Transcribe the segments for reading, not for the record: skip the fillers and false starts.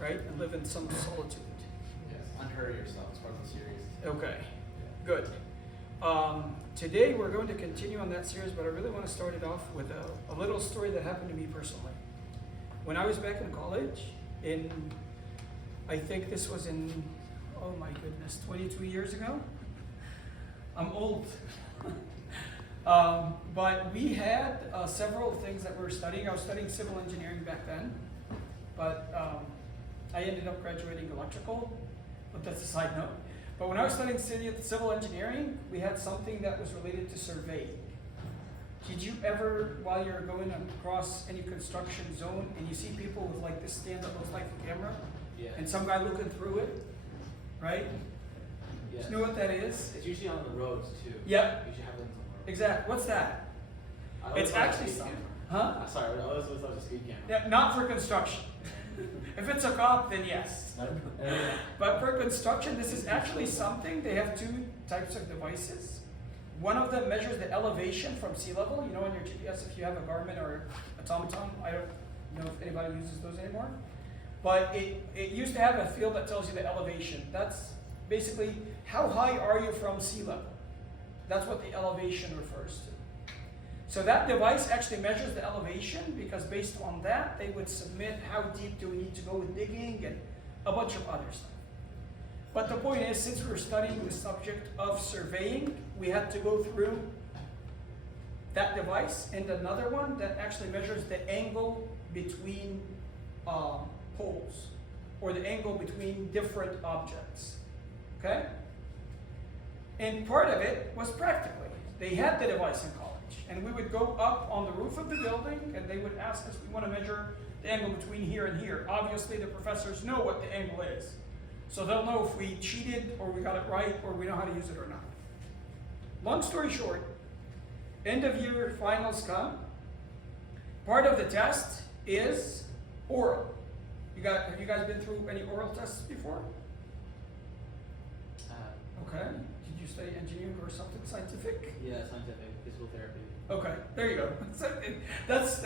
right? And live in some solitude. Yes, Unhurried yourself as part of the series. Okay, good. Today we're going to continue on that series, but I really want to start it off with a little story that happened to me personally. When I was back in college, I think this was in, oh my goodness, 22 years ago? I'm old. But we had several things that we were studying. I was studying civil engineering back then, but I ended up graduating electrical, but that's a side note. But when I was studying civil engineering, we had something that was related to surveying. Did you ever, while you're going across any construction zone, and you see people with like this stand that looks like a camera, Yeah. and some guy looking through it, right? Yes. Do you know what that is? It's usually on the roads too. Yep. You should have them somewhere. Exactly. What's that? I always It's thought it was actually a speed something. camera. Huh? Sorry, I always thought it was a speed camera. Yeah, not for construction. If it's a cop, then yes. But for construction, this is actually something. They have two types of devices. One of them measures the elevation from sea level. You know, on your GPS, if you have a Garmin or automaton, I don't know if anybody uses those anymore. But it used to have a field that tells you the elevation. That's basically how high are you from sea level. That's what the elevation refers to. So that device actually measures the elevation, because based on that, they would submit how deep do we need to go with digging and a bunch of other stuff. But the point is, since we were studying the subject of surveying, we had to go through that device and another one that actually measures the angle between poles, or the angle between different objects. Okay? And part of it was practically. They had the device in college, and we would go up on the roof of the building, and they would ask us, we want to measure the angle between here and here. Obviously, the professors know what the angle is. So they'll know if we cheated, or we got it right, or we know how to use it or not. Long story short, end of year finals come. Part of the test is oral. Have you guys been through any oral tests before? Okay. Did you study engineering or something scientific? Yeah, scientific, physical therapy. Okay, there you go. That's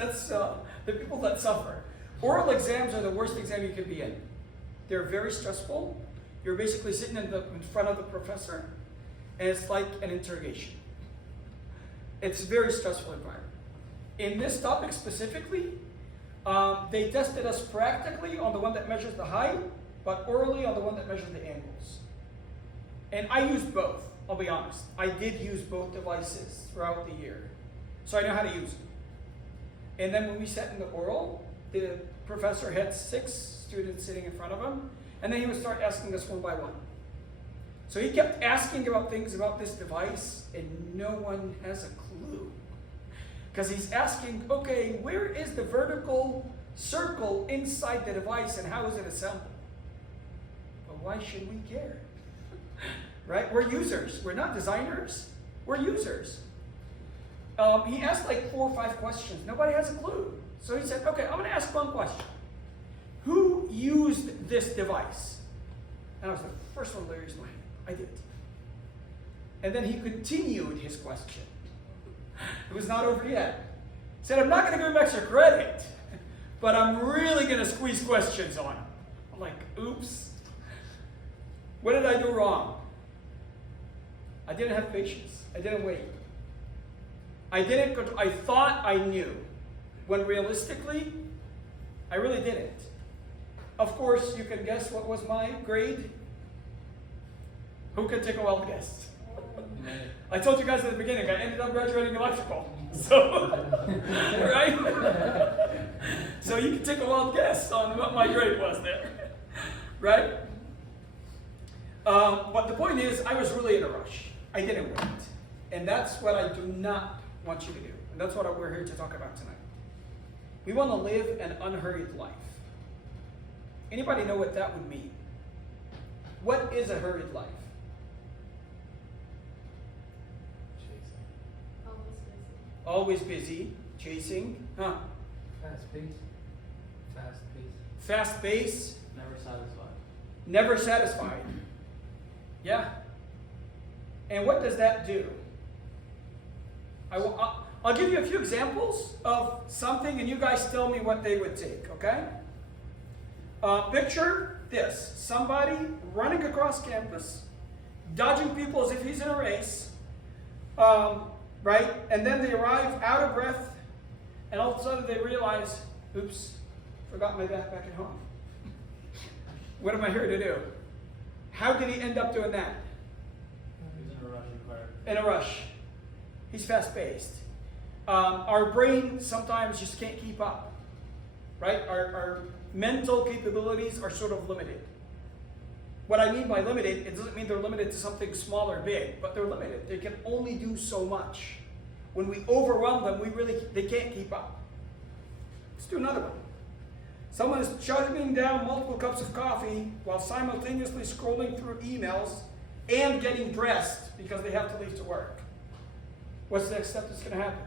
the people that suffer. Oral exams are the worst exam you could be in. They're very stressful. You're basically sitting in front of the professor, and it's like an interrogation. It's a very stressful environment. In this topic specifically, they tested us practically on the one that measures the height, but orally on the one that measures the angles. And I used both, I'll be honest. I did use both devices throughout the year, so I know how to use them. And then when we sat in the oral, the professor had 6 students sitting in front of him, and then he would start asking us one by one. So he kept asking about things about this device, and no one has a clue. Because he's asking, okay, where is the vertical circle inside the device, and how is it assembled? But why should we care? Right? We're users. We're not designers. We're users. He asked like 4 or 5 questions. Nobody has a clue. So he said, okay, I'm going to ask one question. Who used this device? And I was the first one to raise my hand. I did. And then he continued his question. It was not over yet. He said, I'm not going to give him extra credit, but I'm really going to squeeze questions on him. I'm like, oops. What did I do wrong? I didn't have patience. I didn't wait. I thought I knew, when realistically, I really didn't. Of course, you can guess what was my grade. Who can take a wild guess? I told you guys at the beginning, I ended up graduating electrical. So, right? So you can take a wild guess on what my grade was there, right? But the point is, I was really in a rush. I didn't wait. And that's what I do not want you to do. And that's what we're here to talk about tonight. We want to live an unhurried life. Anybody know what that would mean? What is a hurried life? Always busy, chasing, huh? Fast pace. Fast pace. Fast pace. Never satisfied. Never satisfied. Yeah. And what does that do? I'll give you a few examples of something, and you guys tell me what they would take, okay? Picture this, somebody running across campus, dodging people as if he's in a race, right? And then they arrive out of breath, and all of a sudden they realize, oops, forgot my backpack at home. What am I here to do? How did he end up doing that? He's in a rush required. In a rush. He's fast-paced. Our brain sometimes just can't keep up, right? Our mental capabilities are sort of limited. What I mean by limited, it doesn't mean they're limited to something small or big, but they're limited. They can only do so much. When we overwhelm them, they can't keep up. Let's do another one. Someone is chugging down multiple cups of coffee while simultaneously scrolling through emails and getting dressed because they have to leave to work. What's the next step that's going to happen?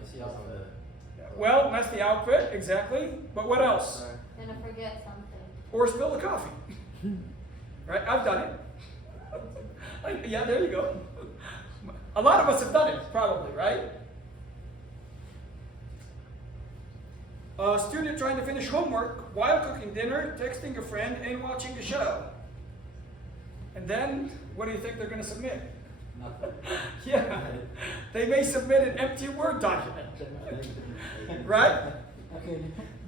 Messy outfit. Well, that's the outfit, exactly. But what else? Gonna forget something. Or spill the coffee. Right? I've done it. Yeah, there you go. A lot of us have done it, probably, right? A student trying to finish homework while cooking dinner, texting a friend, and watching a show. And then, what do you think they're going to submit? Nothing. Yeah, they may submit an empty Word document. Right?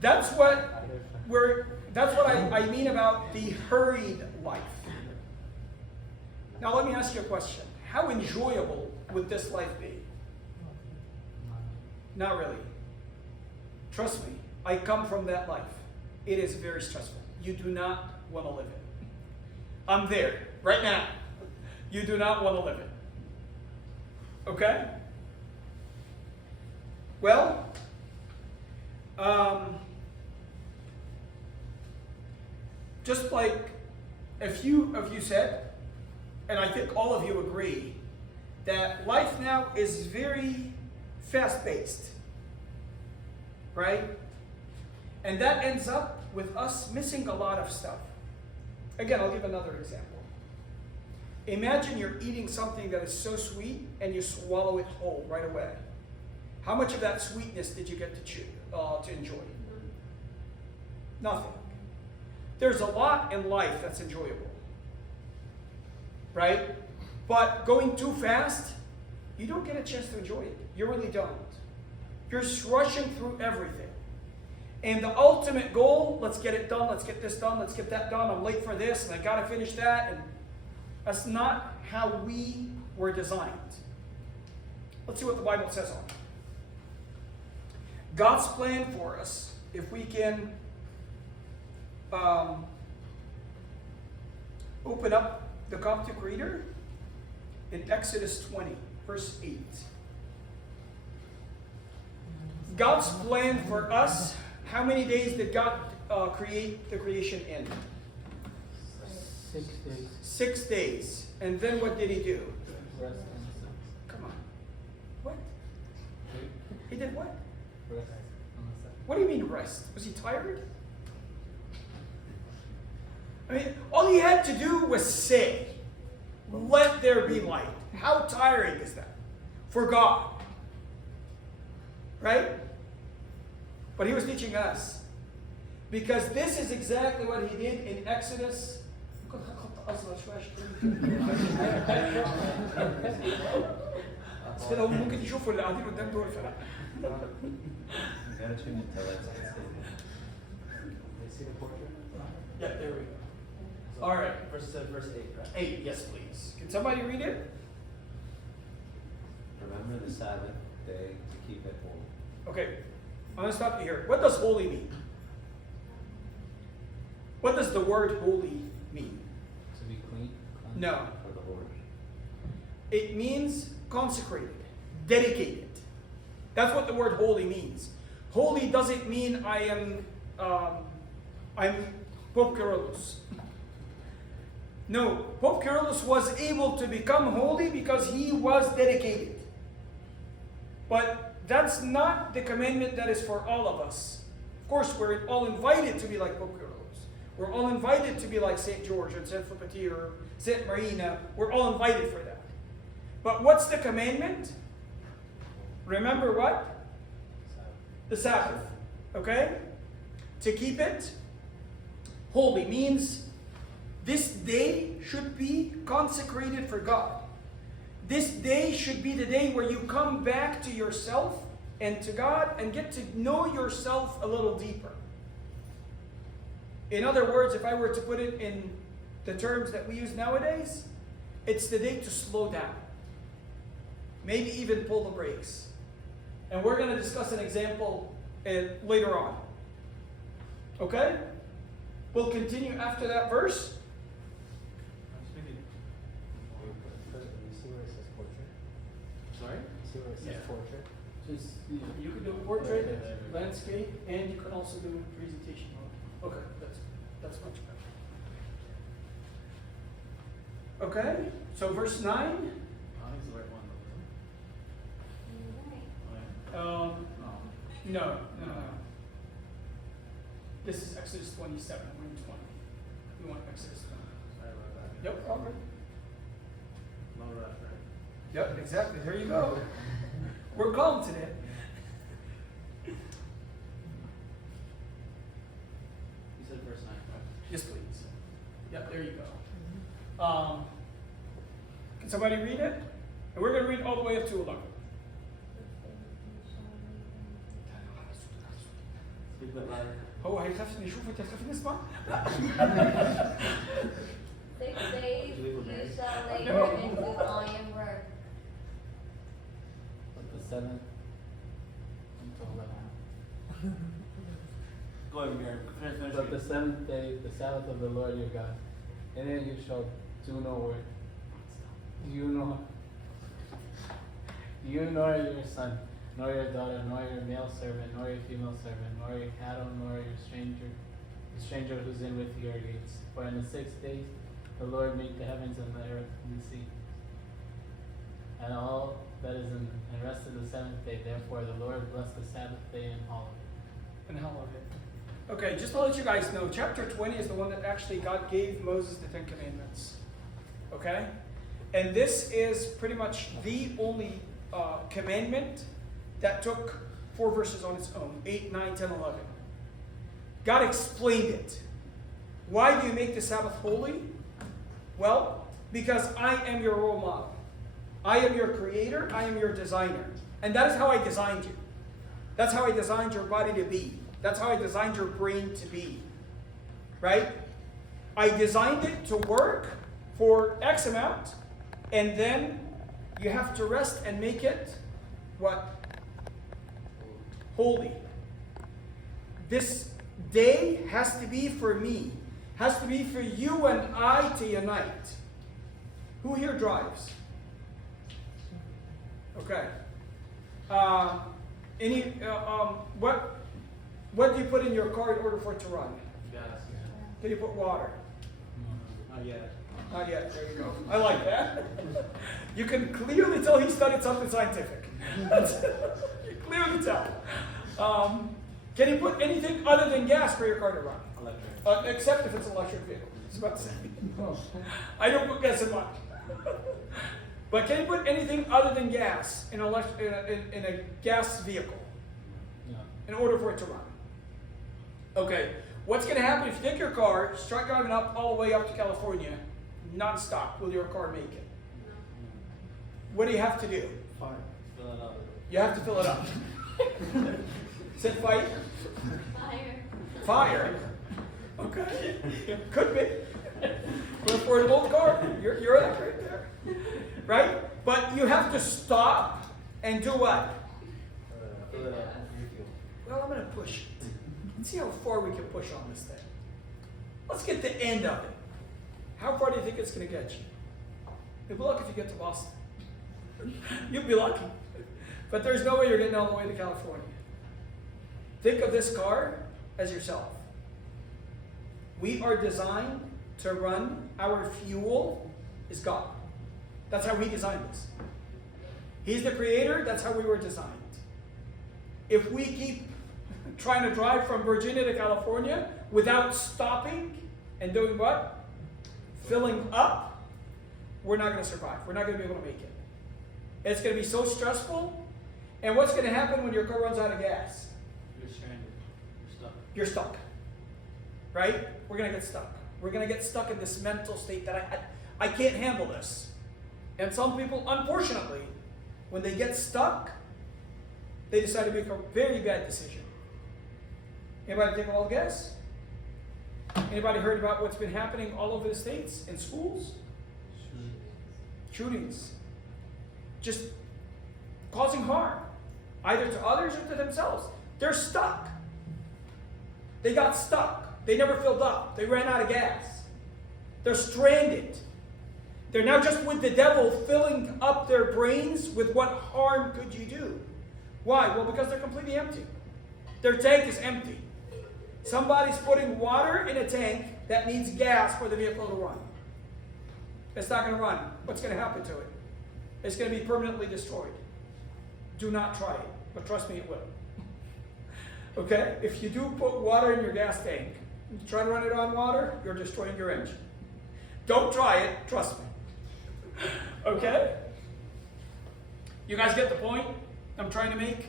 That's what I mean about the hurried life. Now let me ask you a question. How enjoyable would this life be? Not really. Trust me, I come from that life. It is very stressful. You do not want to live it. I'm there, right now. You do not want to live it. Okay? Well, just like a few of you said, and I think all of you agree, that life now is very fast-paced, right? And that ends up with us missing a lot of stuff. Again, I'll give another example. Imagine you're eating something that is so sweet and you swallow it whole right away. How much of that sweetness did you get to enjoy? Nothing. There's a lot in life that's enjoyable, right? But going too fast, you don't get a chance to enjoy it. You really don't. You're just rushing through everything. And the ultimate goal, let's get it done, let's get this done, let's get that done, I'm late for this, and I gotta finish that, and that's not how we were designed. Let's see what the Bible says on it. God's plan for us, if we can open up the Coptic reader in Exodus 20, verse 8. God's plan for us, how many days did God create the creation in? 6 days. 6 days. And then what did he do? Rest Come on. What? He did what? on the 7th. What do you mean rest? Was he tired? I mean, all he had to do was say, let there be light. How tiring is that? For God. Right? But he was teaching us. Because this is exactly what he did in Exodus. كده هم ممكن يشوفوا اللي قاعدين قدام دول فلا. See the portrait? Yeah, there we go. All right. Verse 8, right? 8, yes, please. Can somebody read it? Remember the Sabbath day to keep it holy. Okay, I'm gonna stop you here. What does holy mean? What does the word holy mean? To be clean. No. For the Lord. It means consecrated, dedicated. That's what the word holy means. Holy doesn't mean I'm Pope Kyrillos. No, Pope Kyrillos was able to become holy because he was dedicated. But that's not the commandment that is for all of us. Of course, we're all invited to be like Pope Kyrillos. We're all invited to be like St. George and St. Flipperty or St. Marina. We're all invited for that. But what's the commandment? Remember what? The Sabbath. Okay? to keep it holy means this day should be consecrated for God. This day should be the day where you come back to yourself and to God and get to know yourself a little deeper. In other words, if I were to put it in the terms that we use nowadays, it's the day to slow down. Maybe even pull the brakes. And we're going to discuss an example later on. Okay? We'll continue after that verse. You see where it says portrait? Sorry? You see where it says Yeah. portrait? Just, You can do portrait, Right. landscape, and you can also do presentation mode. Okay, that's much better. Okay, so verse 9. I think it's the right one though, No. This is Exodus 27. We're in 20. We want Exodus 20. Sorry about that. Yep, all right. No rush, right? Yep, exactly. There you go. We're calm today. You said verse 9, right? Yes, please. Yep, there you go. Can somebody read it? And we're going to read all the way up to 11. Speak a bit louder. هو هيخاف نشوف انت تخاف نسمع؟ 6 days you shall labor No. and do all your work. but the 7th until 11. Go ahead, Mary. Finish But the 7th day, the Sabbath of the Lord your God, in it you shall do no work. You nor your son, nor your daughter, nor your male servant, nor your female servant, nor your cattle, nor your the stranger who's in with your gates. For in the 6 days the Lord made the heavens and the earth and the sea, and all that is in, and rested the 7th day. Therefore the Lord blessed the Sabbath day and hallowed it. And how of it? Okay, just to let you guys know, chapter 20 is the one that actually God gave Moses the 10 Commandments. Okay? And this is pretty much the only commandment that took 4 verses on its own, 8, 9, 10, 11. God explained it. Why do you make the Sabbath holy? Well, because I am your role model. I am your creator. I am your designer. And that is how I designed you. That's how I designed your body to be. That's how I designed your brain to be. Right? I designed it to work for X amount, and then you have to rest and make it what? Holy. This day has to be for me. Has to be for you and I to unite. Who here drives? Okay. What do you put in your car in order for it to run? Gas. Can you put water? Not yet. Not yet. There you go. I like that. You can clearly tell he studied something scientific. You clearly tell. Can you put anything other than gas for your car to run? Electric. Except if it's an electric vehicle. I was about to say. I don't put gas in mine. But can you put anything other than gas in a gas vehicle Yeah. in order for it to run? Okay. What's going to happen if you take your car, start driving up all the way up to California, non-stop? Will your car make it? What do you have to do? Fine. Fill it up. You have to fill it up. Said fight? Fire. Fire? Okay. Could be. With a portable car, you're right there. Right? But you have to stop and do what? Fill it up. Refuel. Well, I'm going to push it. Let's see how far we can push on this thing. Let's get the end of it. How far do you think it's going to get you? You'll be lucky if you get to Boston. You'll be lucky. But there's no way you're getting all the way to California. Think of this car as yourself. We are designed to run, our fuel is God. That's how He designed us. He's the creator, that's how we were designed. If we keep trying to drive from Virginia to California without stopping and doing what? Filling up, we're not going to survive. We're not going to be able to make it. It's going to be so stressful. And what's going to happen when your car runs out of gas? You're stranded. You're stuck. You're stuck. right? We're going to get stuck. We're going to get stuck in this mental state that I can't handle this. And some people, unfortunately, when they get stuck, they decide to make a very bad decision. Anybody take a wild guess? Anybody heard about what's been happening all over the states in schools? Shootings. Just causing harm, either to others or to themselves. They're stuck. They got stuck. They never filled up. They ran out of gas. They're stranded. They're now just with the devil, filling up their brains with what harm could you do. Why? Well, because they're completely empty. Their tank is empty. Somebody's putting water in a tank that needs gas for the vehicle to run. It's not going to run. What's going to happen to it? It's going to be permanently destroyed. Do not try it, but trust me, it will. Okay? If you do put water in your gas tank, try to run it on water, you're destroying your engine. Don't try it, trust me. Okay? You guys get the point I'm trying to make?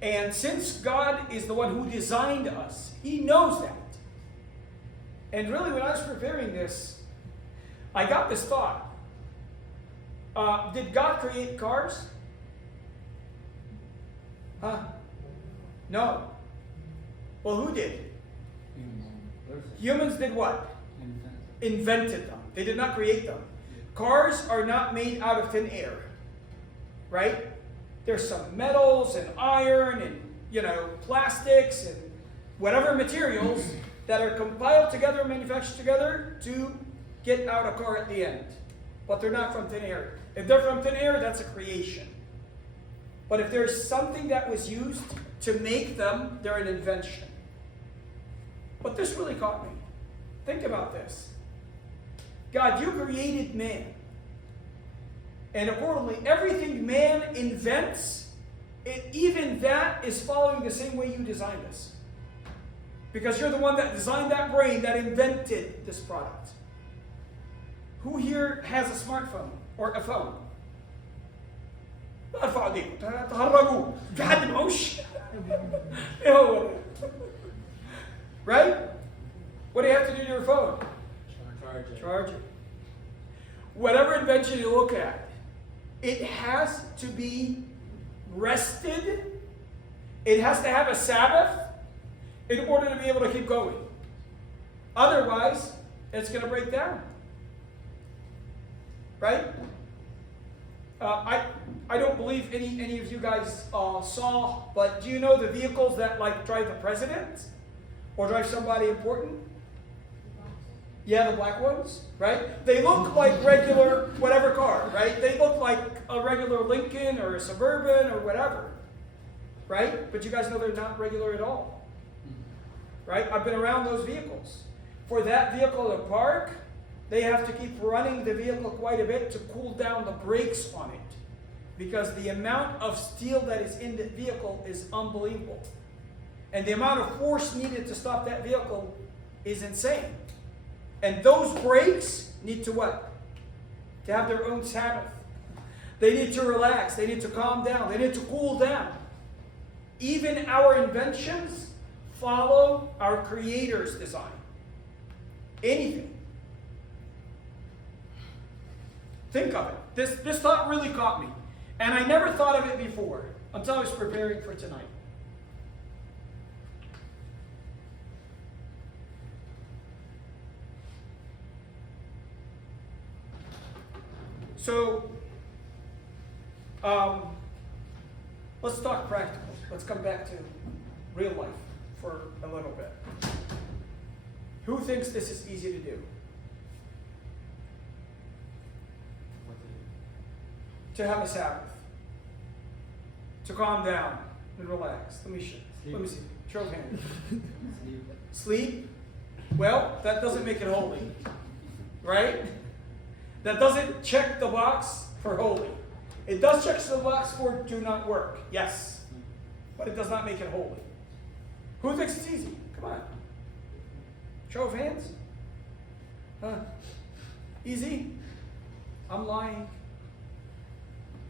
And since God is the one who designed us, He knows that. And really, when I was preparing this, I got this thought. Did God create cars? Huh? No. Well, who did? Humans did what? Invented them. They did not create them. Cars are not made out of thin air. Right? There's some metals and iron and, plastics and whatever materials that are compiled together and manufactured together to get out a car at the end. But they're not from thin air. If they're from thin air, that's a creation. But if there's something that was used to make them, they're an invention. But this really caught me. Think about this. God, you created man. And accordingly, everything man invents, even that is following the same way you designed us. Because you're the one that designed that brain that invented this product. Who here has a smartphone or a phone? Right? What do you have to do to your phone? Charge it. Whatever invention you look at, it has to be rested. It has to have a Sabbath in order to be able to keep going. Otherwise, it's going to break down. Right? I don't believe any of you guys saw, but do you know the vehicles that drive the president or drive somebody important? Yeah, the black ones, right? They look like regular whatever car, right? They look like a regular Lincoln or a Suburban or whatever, right? But you guys know they're not regular at all, right? I've been around those vehicles. For that vehicle to park, they have to keep running the vehicle quite a bit to cool down the brakes on it, because the amount of steel that is in the vehicle is unbelievable. And the amount of force needed to stop that vehicle is insane. And those brakes need to what? To have their own Sabbath. They need to relax. They need to calm down. They need to cool down. Even our inventions follow our Creator's design. Anything. Think of it. This thought really caught me. And I never thought of it before until I was preparing for tonight. So, let's talk practical. Let's come back to real life for a little bit. Who thinks this is easy to do? To have a Sabbath. To calm down and relax. Let me see. Show of hands. Sleep? Well, that doesn't make it holy. Right? That doesn't check the box for holy. It does check the box for do not work. Yes. But it does not make it holy. Who thinks it's easy? Come on. Show of hands. Huh? Easy? I'm lying.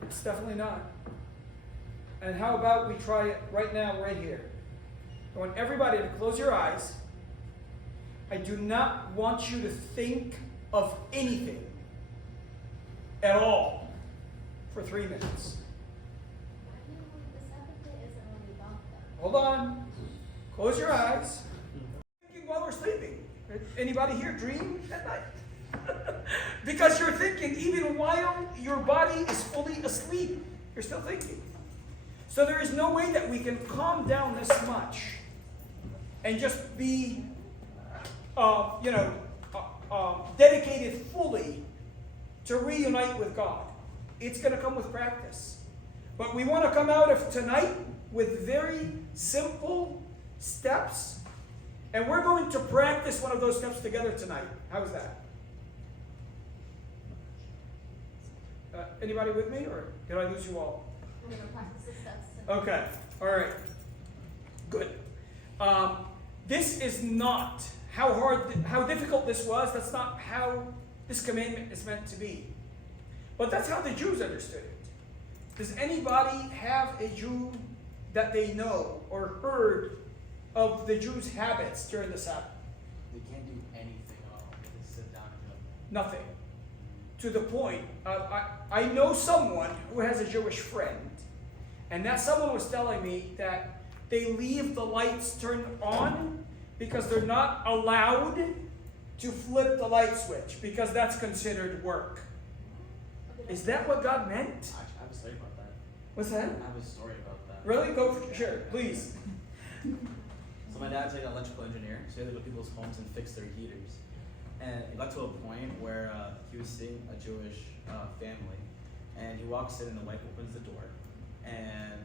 It's definitely not. And how about we try it right now, right here? I want everybody to close your eyes I do not want you to think of anything at all for 3 minutes. The Sabbath day isn't really about that. Hold on. Close your eyes. Thinking while we're sleeping. Anybody here dream at night? Because you're thinking even while your body is fully asleep. You're still thinking. So there is no way that we can calm down this much and just be, dedicated fully to reunite with God. It's going to come with practice. But we want to come out of tonight with very simple steps. And we're going to practice one of those steps together tonight. How's that? Anybody with me, or did I lose you all? We're going to practice the steps. Okay, all right. Good. This is not how difficult this was. That's not how this commandment is meant to be. But that's how the Jews understood it. Does anybody have a Jew that they know or heard of the Jews' habits during the Sabbath? They can't do anything at all. They just sit down and go. Nothing. To the point, I know someone who has a Jewish friend, and that someone was telling me that they leave the lights turned on because they're not allowed to flip the light switch because that's considered work. Is that what God meant? Actually, I have a story about that. What's that? I have a story about that. Really? Go for sure, please. So my dad's like an electrical engineer, so he had to go to people's homes and fix their heaters. And it got to a point where he was seeing a Jewish family, and he walks in and the wife opens the door, and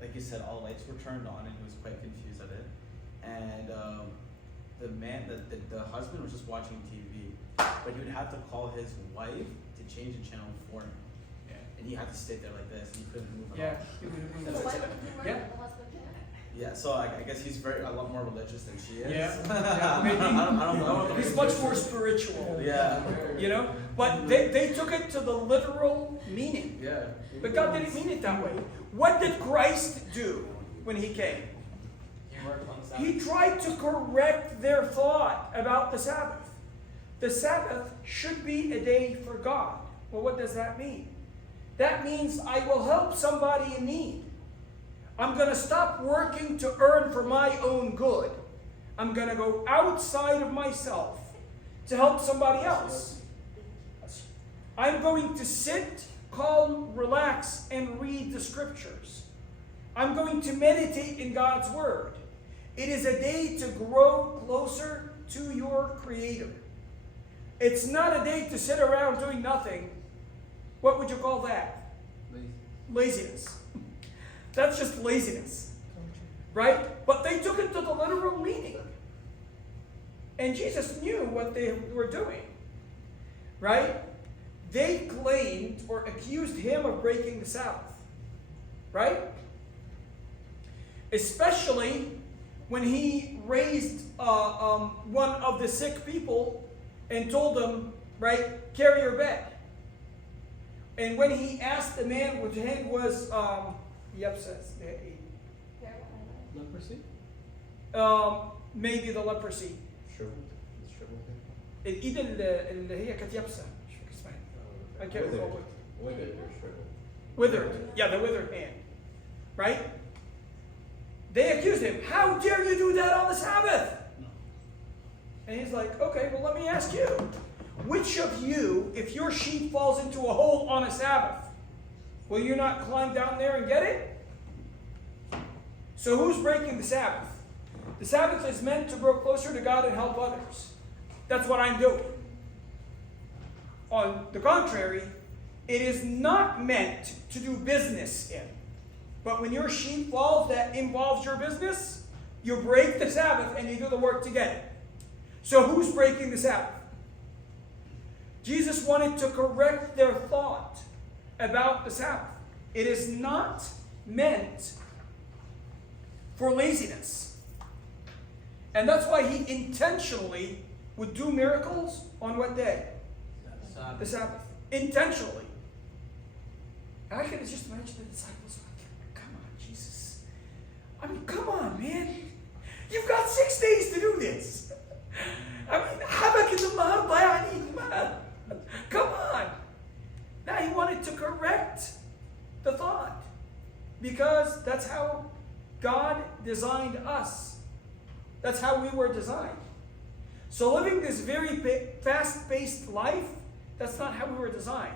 like you said, all the lights were turned on, and he was quite confused at it. And the husband was just watching TV, but he would have to call his wife to change the channel for him. Yeah. And he had to stay there like this, and he couldn't move at Yeah. all. So why would you work Yeah. with the husband there? Yeah, so I guess he's a lot more religious than she is. Yeah. I don't know. He's much more spiritual. Yeah. You know? But they took it to the literal meaning. Yeah. But God didn't mean it that way. What did Christ do when he came? He worked on the Sabbath. He tried to correct their thought about the Sabbath. The Sabbath should be a day for God. Well, what does that mean? That means I will help somebody in need. I'm going to stop working to earn for my own good. I'm going to go outside of myself to help somebody else. I'm going to sit, calm, relax, and read the scriptures. I'm going to meditate in God's word. It is a day to grow closer to your Creator. It's not a day to sit around doing nothing. What would you call that? Laziness. That's just laziness. Right? But they took it to the literal meaning. And Jesus knew what they were doing. Right? They claimed or accused him of breaking the Sabbath. Right? Especially when he raised one of the sick people and told them, right, carry your bed. And when he asked the man whose hand was, Leprosy? maybe the leprosy. Shriveled? The shriveled thing? الايد اللي هي كانت يابسه مش فاكر اسمها. I can't recall what. Withered or shriveled. Withered. Yeah, the withered hand. Right? They accused him. How dare you do that on the Sabbath? And he's like, okay, well, let me ask you. Which of you, if your sheep falls into a hole on a Sabbath, will you not climb down there and get it? So who's breaking the Sabbath? The Sabbath is meant to grow closer to God and help others. That's what I'm doing. On the contrary, it is not meant to do business in. But when your sheep falls that involves your business, you break the Sabbath and you do the work to get it. So who's breaking the Sabbath? Jesus wanted to correct their thought about the Sabbath. It is not meant for laziness. And that's why he intentionally would do miracles on what day? Sabbath. The Sabbath. Intentionally. And I can just imagine the disciples like, come on, Jesus. I mean, come on, man. You've got 6 days to do this. designed us. That's how we were designed. So living this very fast-paced life, that's not how we were designed.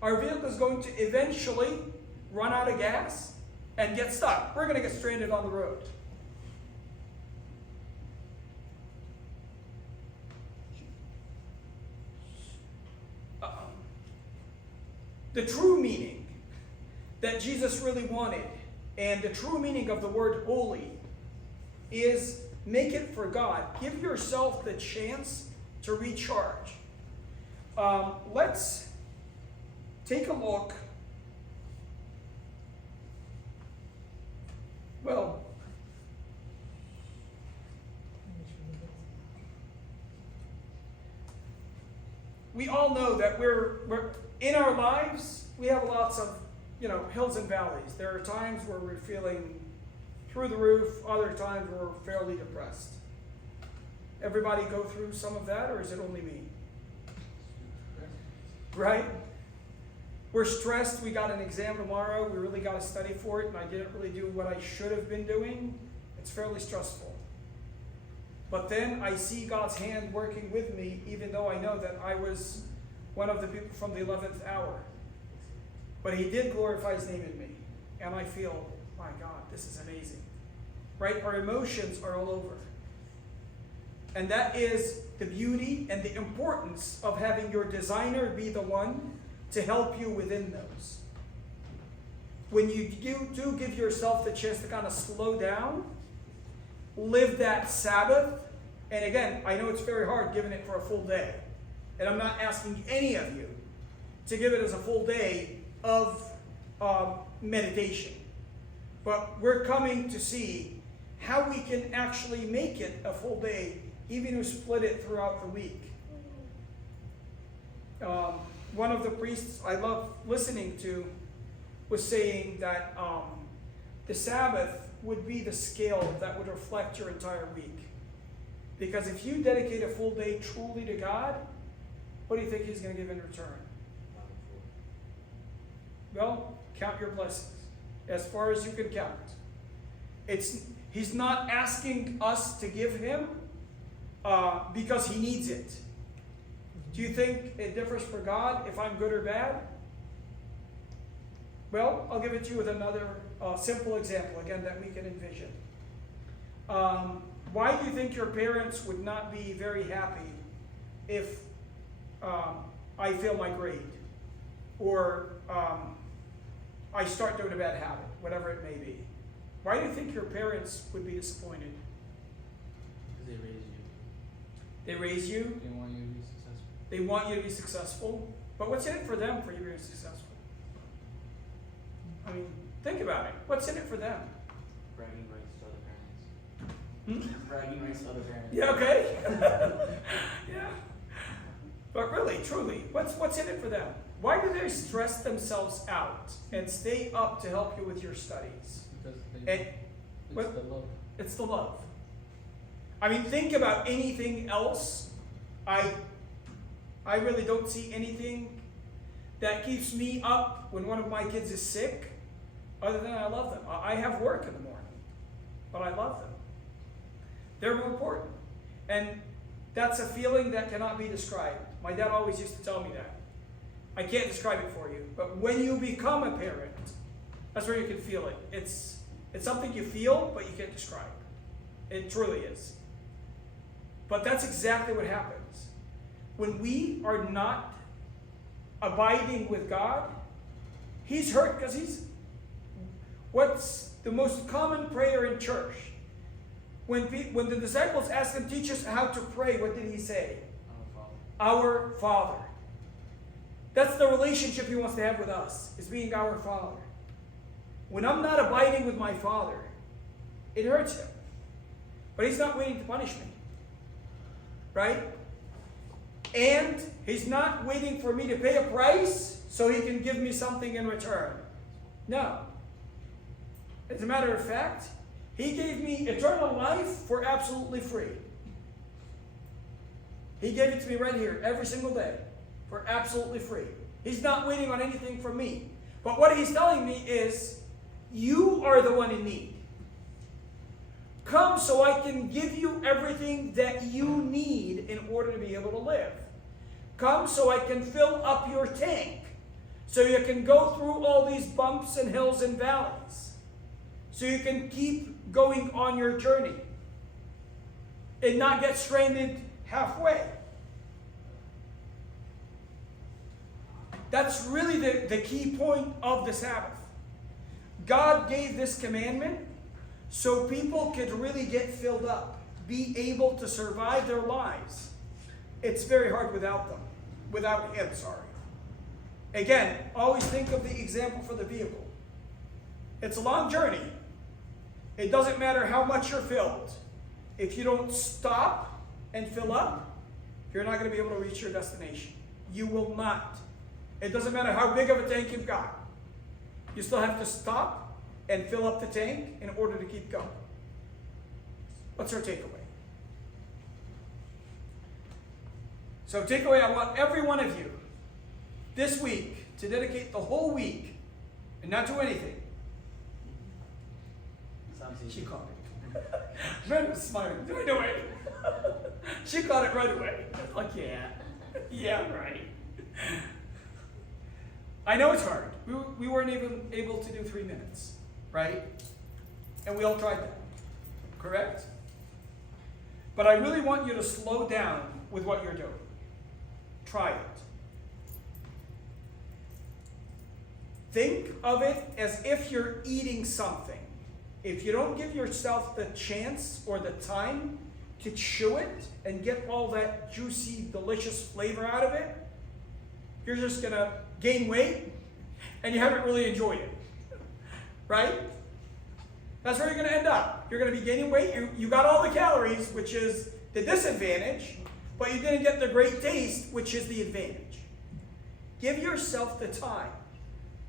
Our vehicle is going to eventually run out of gas and get stuck. We're going to get stranded on the road. The true meaning that Jesus really wanted, and the true meaning of the word holy, is make it for God. Give yourself the chance to recharge. Let's take a look. Well, we all know that we're in our lives, we have lots of, hills and valleys. There are times where we're feeling through the roof, other times where we're fairly depressed. Everybody go through some of that, or is it only me? Right? We're stressed, we got an exam tomorrow, we really got to study for it, and I didn't really do what I should have been doing. It's fairly stressful. But then I see God's hand working with me, even though I know that I was one of the people from the 11th hour. But He did glorify His name in me. And I feel, my God, this is amazing. Right? Our emotions are all over. And that is the beauty and the importance of having your designer be the one to help you within those. When you do give yourself the chance to kind of slow down, live that Sabbath, and again, I know it's very hard giving it for a full day. And I'm not asking any of you to give it as a full day of meditation. But we're coming to see how we can actually make it a full day, even if we split it throughout the week. One of the priests I love listening to was saying that the Sabbath would be the scale that would reflect your entire week. Because if you dedicate a full day truly to God, what do you think He's going to give in return? Well, count your blessings as far as you can count. He's not asking us to give Him because He needs it. Do you think it differs for God if I'm good or bad? Well, I'll give it to you with another simple example, again, that we can envision. Why do you think your parents would not be very happy if I fail my grade? Or I start doing a bad habit, whatever it may be. Why do you think your parents would be disappointed? Because they raise you. They raise you. They want you to be successful. They want you to be successful. But what's in it for them for you being successful? I mean, think about it. What's in it for them? Bragging rights to other parents. Bragging rights to other parents. Yeah, okay. Yeah. But really, truly, what's in it for them? Why do they stress themselves out and stay up to help you with your studies? Because And it's the love. it's the love. I mean, think about anything else. I really don't see anything that keeps me up when one of my kids is sick, other than I love them. I have work in the morning, but I love them. They're more important. And that's a feeling that cannot be described. My dad always used to tell me that. I can't describe it for you, but when you become a parent, that's where you can feel it. It's something you feel, but you can't describe. It truly is. But that's exactly what happens. When we are not abiding with God, He's hurt because what's the most common prayer in church? When the disciples asked Him, teach us how to pray, what did He say? Our Father. That's the relationship He wants to have with us, is being our Father. When I'm not abiding with my Father, it hurts Him. But He's not waiting to punish me. Right? And He's not waiting for me to pay a price so He can give me something in return. No. As a matter of fact, He gave me eternal life for absolutely free. He gave it to me right here every single day for absolutely free. He's not waiting on anything from me. But what He's telling me is, you are the one in need. Come so I can give you everything that you need in order to be able to live. Come so I can fill up your tank, so you can go through all these bumps and hills and valleys, so you can keep going on your journey and not get stranded halfway. That's really the key point of the Sabbath. God gave this commandment so people could really get filled up, be able to survive their lives. It's very hard without them. Without Him, sorry. Again, always think of the example for the vehicle. It's a long journey. It doesn't matter how much you're filled. If you don't stop and fill up, you're not going to be able to reach your destination. You will not. It doesn't matter how big of a tank you've got. You still have to stop and fill up the tank in order to keep going. What's our takeaway? So takeaway, I want every one of you this week to dedicate the whole week and not do anything. Sounds easy. She caught it. Ben was smiling right away. She caught it right away. Like, yeah, right. I know it's hard. We weren't even able to do 3 minutes, right? And we all tried that, correct? But I really want you to slow down with what you're doing. Try it. Think of it as if you're eating something. If you don't give yourself the chance or the time to chew it and get all that juicy, delicious flavor out of it, you're just going to gain weight and you haven't really enjoyed it. Right? That's where you're going to end up. You're going to be gaining weight. You got all the calories, which is the disadvantage, but you didn't get the great taste, which is the advantage. Give yourself the time.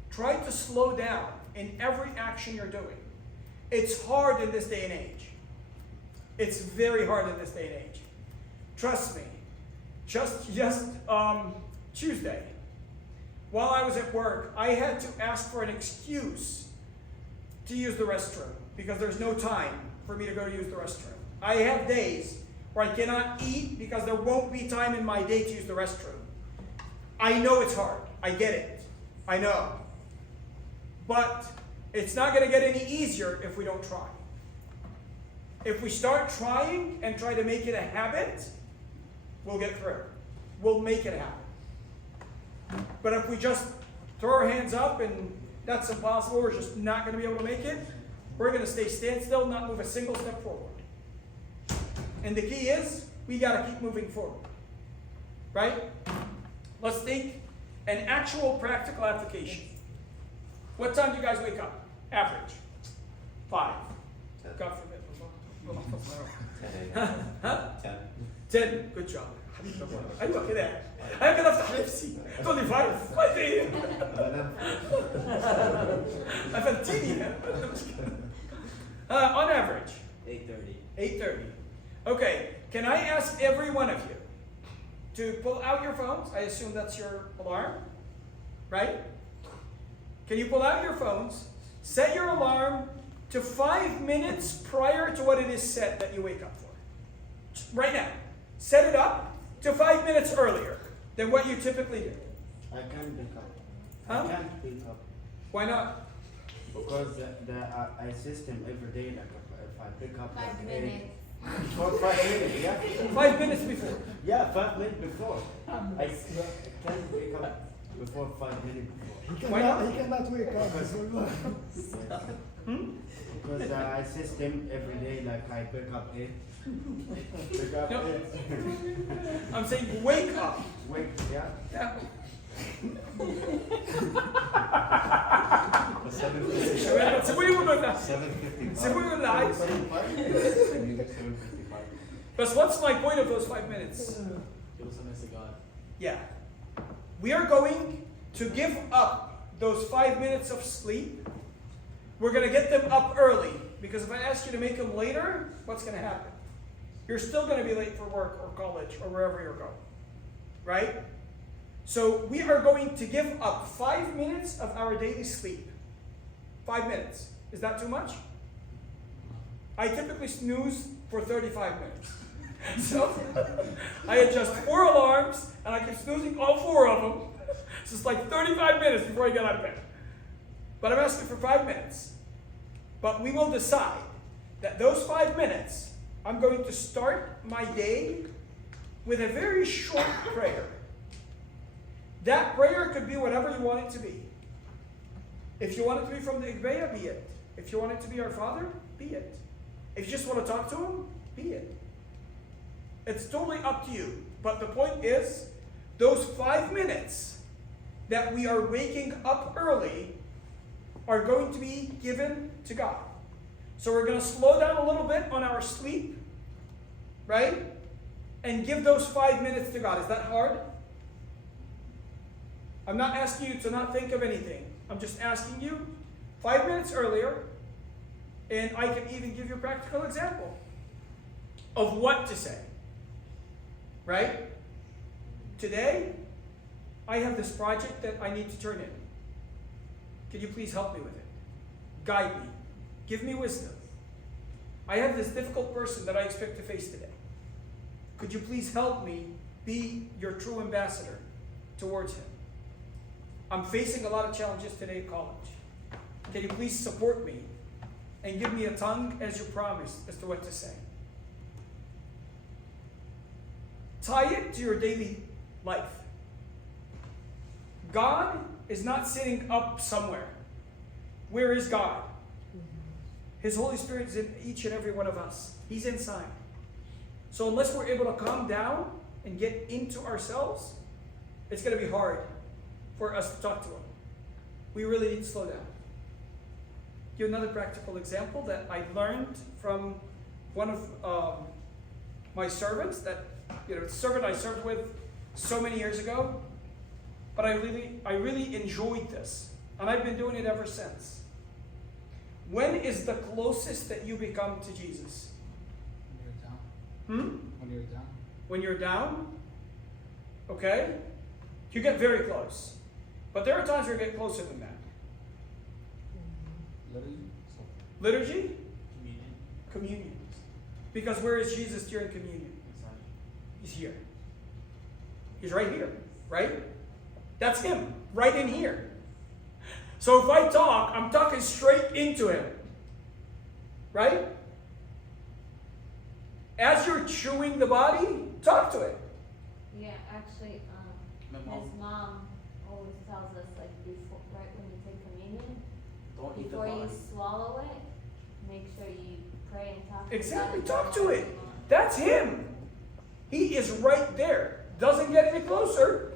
Try to slow down in every action you're doing. It's hard in this day and age. It's very hard in this day and age. Trust me. Just Tuesday, while I was at work, I had to ask for an excuse to use the restroom because there's no time for me to go to use the restroom. I have days where I cannot eat because there won't be time in my day to use the restroom. I know it's hard. I get it. I know. But it's not going to get any easier if we don't try. If we start trying and try to make it a habit, we'll get through. We'll make it happen. But if we just throw our hands up and that's impossible, we're just not going to be able to make it, we're going to stay standstill, not move a single step forward. And the key is, we got to keep moving forward. Right? Let's think an actual practical application. What time do you guys wake up? Average. 5. God forbid. 10 a.m. Huh? 10. 10. Good job. أيوة كده. أنا كده أفتح نفسي. تقول لي 5. ما أدري. قفلتيني. On average. 8:30. 8:30. Okay. Can I ask every one of you to pull out your phones? I assume that's your alarm, right? Can you pull out your phones, set your alarm to 5 minutes prior to what it is set that you wake up for? Right now. Set it up to 5 minutes earlier than what you typically do. I can't wake up. Huh? I can't wake up Why not? because I system every day like if I pick up 5 like minutes. for 5 minutes, yeah. 5 minutes before. Yeah, 5 minutes before. I can't wake up before 5 minutes before. Why not? He cannot wake up. Because I system every day like I pick up 8. Pick up No. 8. I'm saying wake up. Wake, yeah. Yeah. 7:55. سيبوني أقول لك. 7:55. سيبوني أقول لك. 7:55. But what's my point of those 5 minutes? Give us a message, God. Yeah. We are going to give up those 5 minutes of sleep. We're going to get them up early. Because if I ask you to make them later, what's going to happen? You're still going to be late for work or college or wherever you're going. Right? So we are going to give up 5 minutes of our daily sleep. 5 minutes. Is that too much? I typically snooze for 35 minutes. So I adjust 4 alarms and I keep snoozing all 4 of them. So it's like 35 minutes before I get out of bed. But I'm asking for 5 minutes. But we will decide that those 5 minutes, I'm going to start my day with a very short prayer. That prayer could be whatever you want it to be. If you want it to be from the Igbeya, be it. If you want it to be our Father, be it. If you just want to talk to Him, be it. It's totally up to you. But the point is, those 5 minutes that we are waking up early are going to be given to God. So we're going to slow down a little bit on our sleep, right? And give those 5 minutes to God. Is that hard? I'm not asking you to not think of anything. I'm just asking you 5 minutes earlier, and I can even give you a practical example of what to say. Right? Today, I have this project that I need to turn in. Could you please help me with it? Guide me. Give me wisdom. I have this difficult person that I expect to face today. Could you please help me be your true ambassador towards him? I'm facing a lot of challenges today at college. Can you please support me and give me a tongue as you promised as to what to say? Tie it to your daily life. God is not sitting up somewhere. Where is God? His Holy Spirit is in each and every one of us. He's inside. So unless we're able to calm down and get into ourselves, it's going to be hard for us to talk to Him. We really need to slow down. Give another practical example that I learned from one of my servants, that servant I served with so many years ago. But I really enjoyed this, and I've been doing it ever since. When is the closest that you become to Jesus? When you're down. When you're down. When you're down? Okay? You get very close. But there are times where you get closer than that. Liturgy? Communion. Because where is Jesus during communion? He's here. He's right here, right? That's Him, right in here. So if I talk, I'm talking straight into Him. Right? As you're chewing the body, talk to it. Yeah, actually, My his mom, mom always tells us, like, before, right when you take communion, don't eat the before you body. swallow it, make sure you pray and talk Exactly, to God. talk to it. That's Him. He is right there. Doesn't get any closer.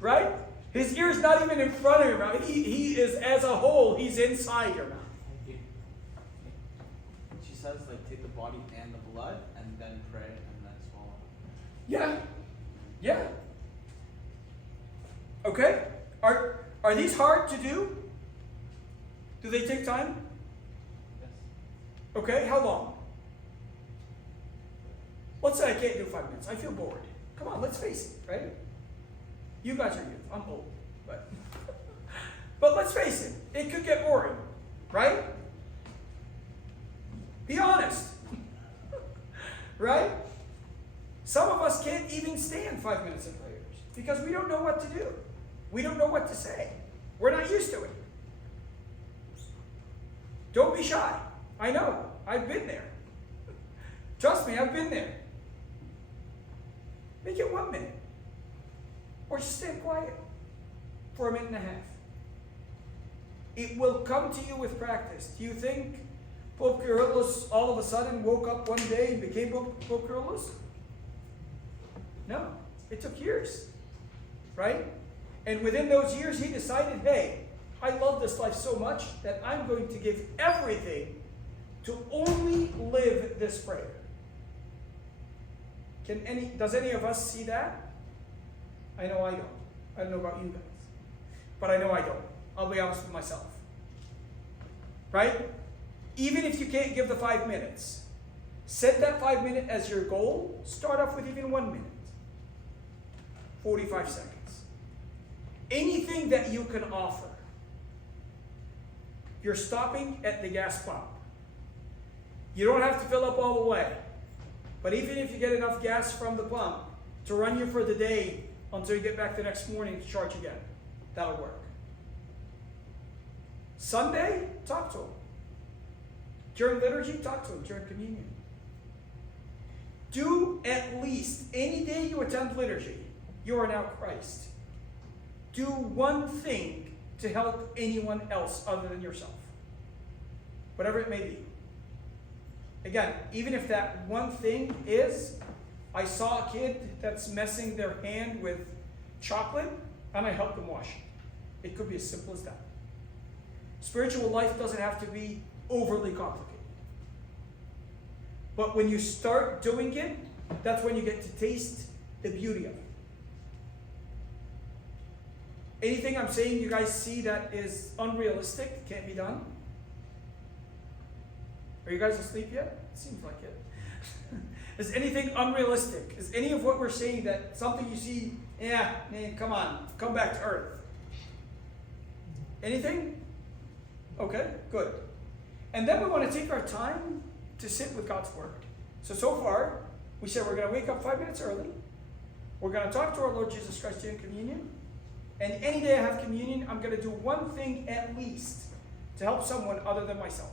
Right? His ear's not even in front of your mouth. He is, as a whole, He's inside your mouth. She says, like, take the body and the blood, and then pray, and then swallow. Yeah. Yeah. Okay? Are these hard to do? Do they take time? Yes. Okay, how long? Let's say I can't do 5 minutes. I feel bored. Come on, let's face it, right? You guys are youth. I'm old, but but let's face it. It could get boring, right? Be honest, right? Some of us can't even stand 5 minutes of prayers because we don't know what to do. We don't know what to say. We're not used to it. Don't be shy. I know. I've been there. Trust me, I've been there. Make it 1 minute. Or just stay quiet for 1.5 minutes. It will come to you with practice. Do you think Pope Kyrillos all of a sudden woke up one day and became Pope Kyrillos? No. It took years. Right? And within those years, he decided, hey, I love this life so much that I'm going to give everything to only live this prayer. Does any of us see that? I know I don't. I don't know about you guys. But I know I don't. I'll be honest with myself. Right? Even if you can't give the 5 minutes, set that 5 minute as your goal. Start off with even 1 minute. 45 seconds. Anything that you can offer. You're stopping at the gas pump. You don't have to fill up all the way. But even if you get enough gas from the pump to run you for the day until you get back the next morning to charge again, that'll work. Sunday, talk to him. During liturgy, talk to him. During communion. Do at least, any day you attend liturgy, you are now Christ. Do one thing to help anyone else other than yourself. Whatever it may be. Again, even if that one thing is, I saw a kid that's messing their hand with chocolate, and I helped them wash it. It could be as simple as that. Spiritual life doesn't have to be overly complicated. But when you start doing it, that's when you get to taste the beauty of it. Anything I'm saying you guys see that is unrealistic, can't be done? Are you guys asleep yet? It seems like it. Is anything unrealistic? Is any of what we're saying that something you see, man, come on, come back to earth? Anything? Okay, good. And then we want to take our time to sit with God's Word. So far, we said we're going to wake up 5 minutes early. We're going to talk to our Lord Jesus Christ during communion. And any day I have communion, I'm going to do one thing at least to help someone other than myself.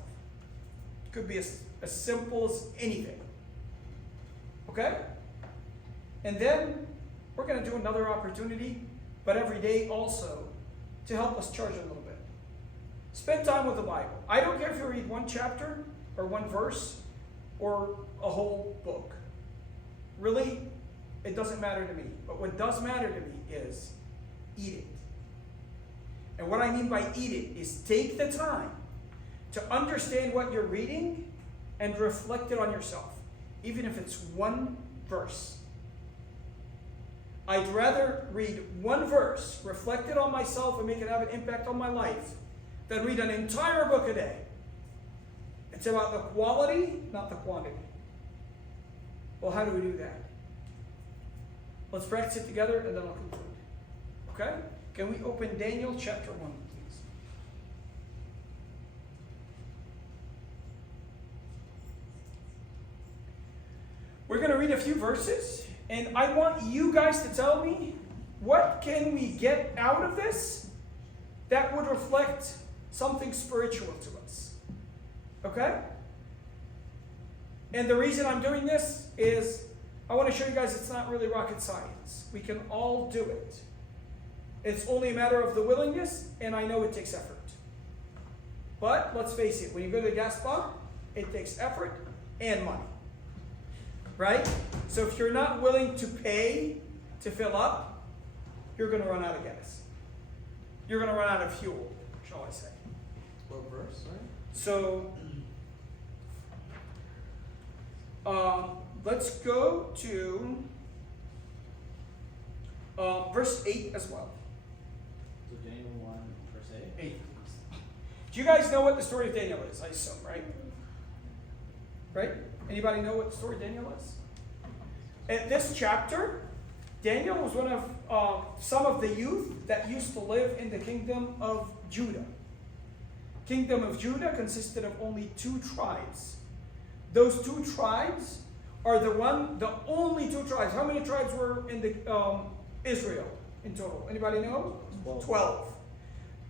It could be as simple as anything. Okay? And then we're going to do another opportunity, but every day also, to help us charge a little bit. Spend time with the Bible. I don't care if you read one chapter or one verse or a whole book. Really, it doesn't matter to me. But what does matter to me is eat it. And what I mean by eat it is take the time to understand what you're reading and reflect it on yourself, even if it's one verse. I'd rather read one verse, reflect it on myself, and make it have an impact on my life, than read an entire book a day. It's about the quality, not the quantity. Well, how do we do that? Let's practice it together, and then I'll conclude. Okay? Can we open Daniel chapter 1, please? We're going to read a few verses, and I want you guys to tell me, what can we get out of this that would reflect something spiritual to us? Okay? And the reason I'm doing this is I want to show you guys it's not really rocket science. We can all do it. It's only a matter of the willingness, and I know it takes effort. But let's face it, when you go to the gas pump, it takes effort and money. Right? So if you're not willing to pay to fill up, you're going to run out of gas. You're going to run out of fuel, shall I say. What verse, right? So, let's go to verse 8 as well. So Daniel 1, verse 8? 8. Do you guys know what the story of Daniel is? I assume, right? Right? Anybody know what the story of Daniel is? In this chapter, Daniel was one of some of the youth that used to live in the kingdom of Judah. Kingdom of Judah consisted of only 2 tribes. Those 2 tribes are the only 2 tribes. How many tribes were in the Israel in total? Anybody know? 12.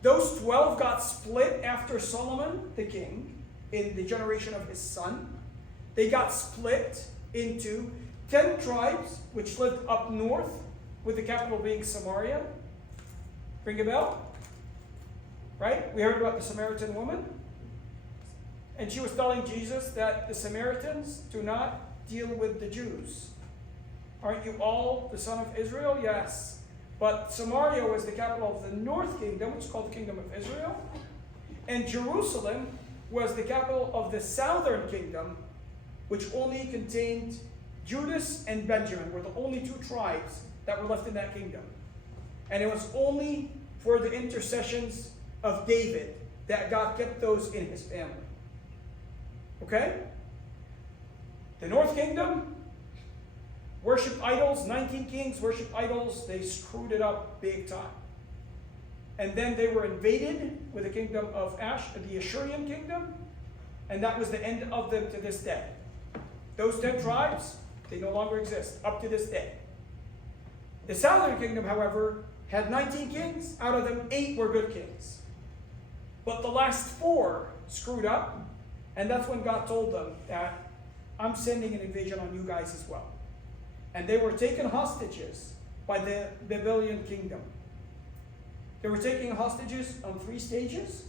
Those 12 got split after Solomon, the king, in the generation of his son. They got split into 10 tribes, which lived up north, with the capital being Samaria. Ring a bell? Right? We heard about the Samaritan woman. And she was telling Jesus that the Samaritans do not deal with the Jews. Aren't you all the son of Israel? Yes. But Samaria was the capital of the north kingdom, which is called the kingdom of Israel. And Jerusalem was the capital of the southern kingdom, which only contained Judas and Benjamin, were the only 2 tribes that were left in that kingdom. And it was only for the intercessions of David that God kept those in his family. Okay? The north kingdom worshiped idols. 19 kings worshiped idols. They screwed it up big time. And then they were invaded with the kingdom of the Assyrian kingdom. and that was the end of them to this day. Those 10 tribes, they no longer exist up to this day. The southern kingdom, however, had 19 kings. Out of them, 8 were good kings. But the last 4 screwed up, and that's when God told them that I'm sending an invasion on you guys as well. And they were taken hostages by the Babylonian kingdom. They were taking hostages on 3 stages.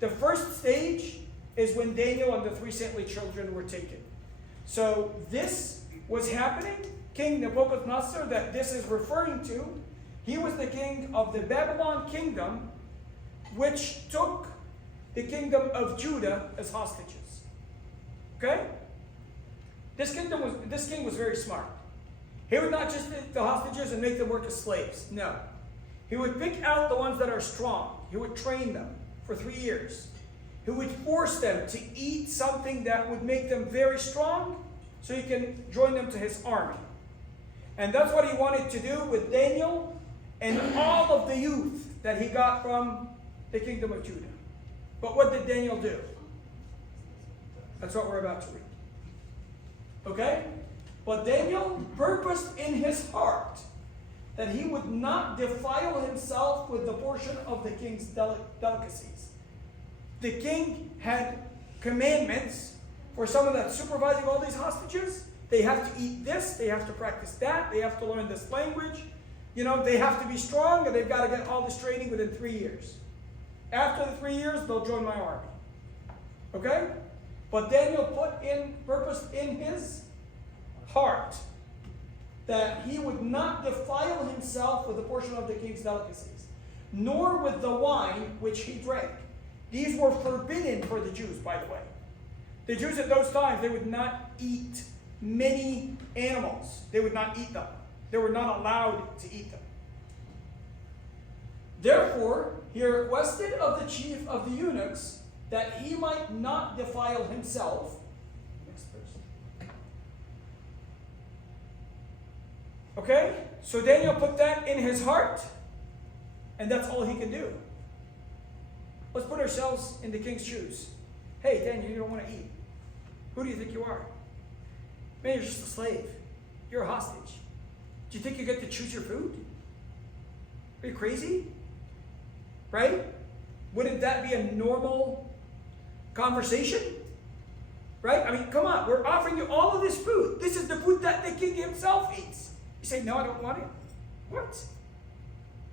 The first stage is when Daniel and the 3 saintly children were taken. So this was happening. King Nebuchadnezzar, that this is referring to, he was the king of the Babylon kingdom, which took the kingdom of Judah as hostages. Okay? This king was very smart. He would not just take the hostages and make them work as slaves. No. He would pick out the ones that are strong. He would train them for 3 years. He would force them to eat something that would make them very strong so he can join them to his army. And that's what he wanted to do with Daniel and all of the youth that he got from the kingdom of Judah. But what did Daniel do? That's what we're about to read. Okay? But Daniel purposed in his heart that he would not defile himself with the portion of the king's delicacies. The king had commandments for someone that's supervising all these hostages. They have to eat this, they have to practice that, they have to learn this language. You know, they have to be strong, and they've got to get all this training within 3 years. After the 3 years, they'll join my army. Okay? But Daniel purposed in his heart that he would not defile himself with a portion of the king's delicacies, nor with the wine which he drank. These were forbidden for the Jews, by the way. The Jews at those times, they would not eat many animals. They would not eat them. They were not allowed to eat them. Therefore, he requested of the chief of the eunuchs that he might not defile himself. Next verse. Okay? So Daniel put that in his heart, and that's all he can do. Let's put ourselves in the king's shoes. Hey, Daniel, you don't want to eat. Who do you think you are? Man, you're just a slave. You're a hostage. Do you think you get to choose your food? Are you crazy? Right? Wouldn't that be a normal conversation? Right? I mean, come on. We're offering you all of this food. This is the food that the king himself eats. You say, no, I don't want it. What?